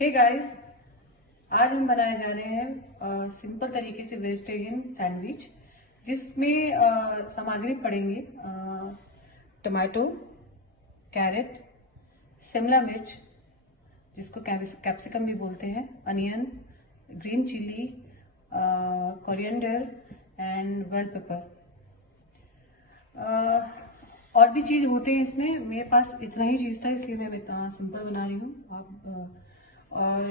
Hey guys, आज हम बनाए जा रहे हैं सिंपल तरीके से वेजिटेरियन सैंडविच, जिसमें सामग्री पड़ेंगे टमाटो, कैरेट, शिमला मिर्च जिसको कैप्सिकम भी बोलते हैं, onion, green chilli, coriander and bell pepper. और भी चीज होते हैं इसमें। मेरे पास इतना ही चीज था, इसलिए मैं इतना सिंपल बना रही हूँ। और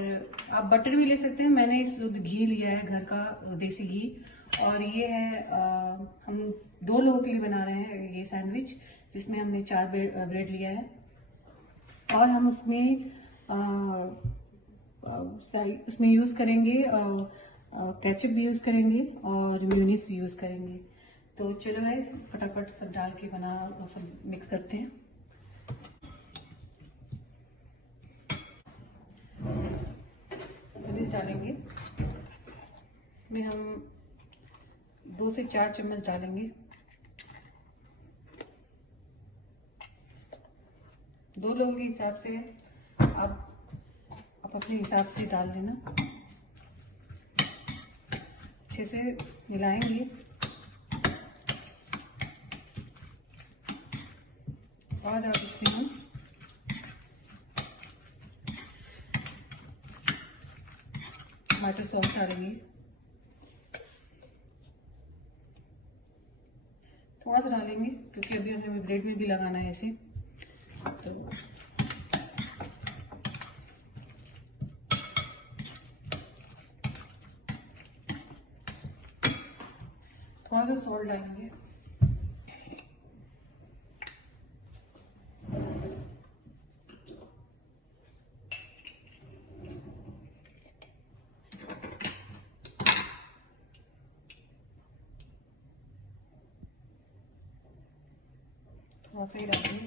आप बटर भी ले सकते हैं। मैंने इस घी लिया है, घर का देसी घी। और ये है हम 2 लोगों के लिए बना रहे हैं ये सैंडविच, जिसमें हमने 4 ब्रेड लिया है। और हम उसमें यूज करेंगे केचप भी यूज करेंगे और मेयोनीज भी यूज करेंगे। तो चलो गाइस, फटाफट सब डाल के सब मिक्स करते हैं। मेयोनीज डालेंगे, इसमें हम 2 से 4 चम्मच डालेंगे। 2 लोगों के हिसाब से आप अपने हिसाब से डाल लेना। अच्छे से मिलाएंगे। बाद आप इसमें हम टमाटो सॉस डालेंगे। थोड़ा सा डालेंगे क्योंकि अभी हमें ब्रेड में भी लगाना है इसे। तो थोड़ा सा सॉल्ट डालेंगे। थोड़ा सा ही डालेंगे।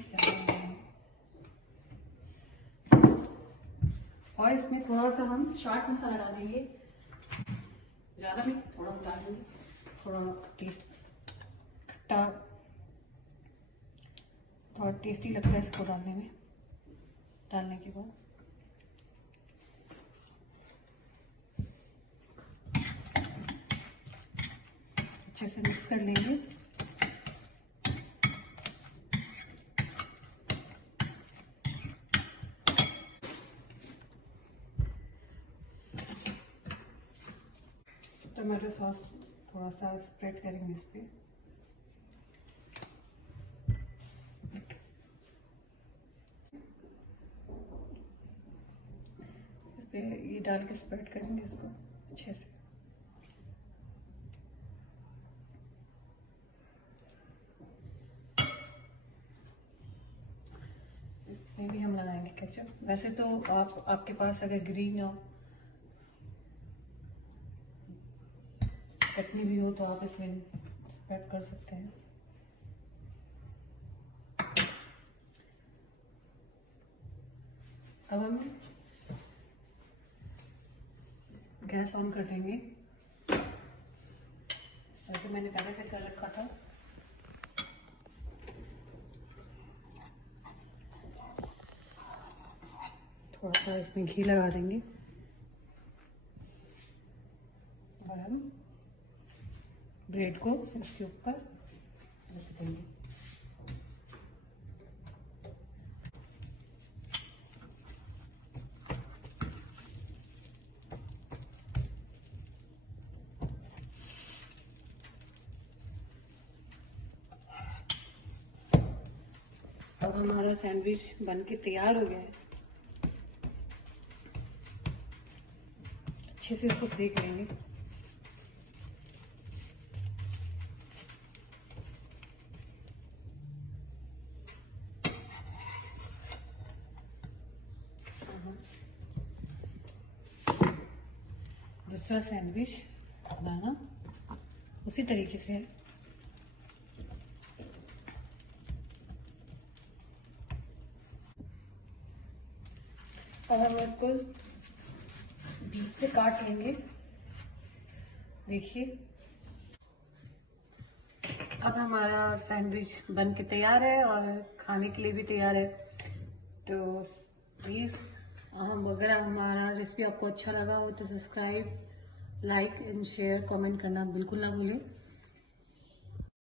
और इसमें थोड़ा सा हम चाट मसाला डालेंगे, ज्यादा नहीं, थोड़ा सा डालेंगे। थोड़ा खट्टा, थोड़ा टेस्टी लगता है इसको डालने के बाद। अच्छे से मिक्स कर लेंगे। टमाटो सॉस थोड़ा सा स्प्रेड करेंगे इस पे। ये डाल के स्प्रेड करेंगे इसको अच्छे से। इसमें भी हम लगाएंगे केचप। वैसे तो आपके पास अगर ग्रीन और चटनी भी हो तो आप इसमें स्प्रेड कर सकते हैं। अब हम गैस ऑन कर देंगे। वैसे मैंने पहले से कर रखा था। थोड़ा सा इसमें घी लगा देंगे और हम ब्रेड को इसके ऊपर रख देंगे। अब हमारा सैंडविच बनके तैयार हो गया है। अच्छे से इसको सेक लेंगे। दूसरा सैंडविच बनाना उसी तरीके से है। अब हम इसको बीच से काट लेंगे। देखिए, अब हमारा सैंडविच बन के तैयार है और खाने के लिए भी तैयार है। तो प्लीज अगर हमारा रेसिपी आपको अच्छा लगा हो तो subscribe, like and share, comment करना बिल्कुल ना भूलें।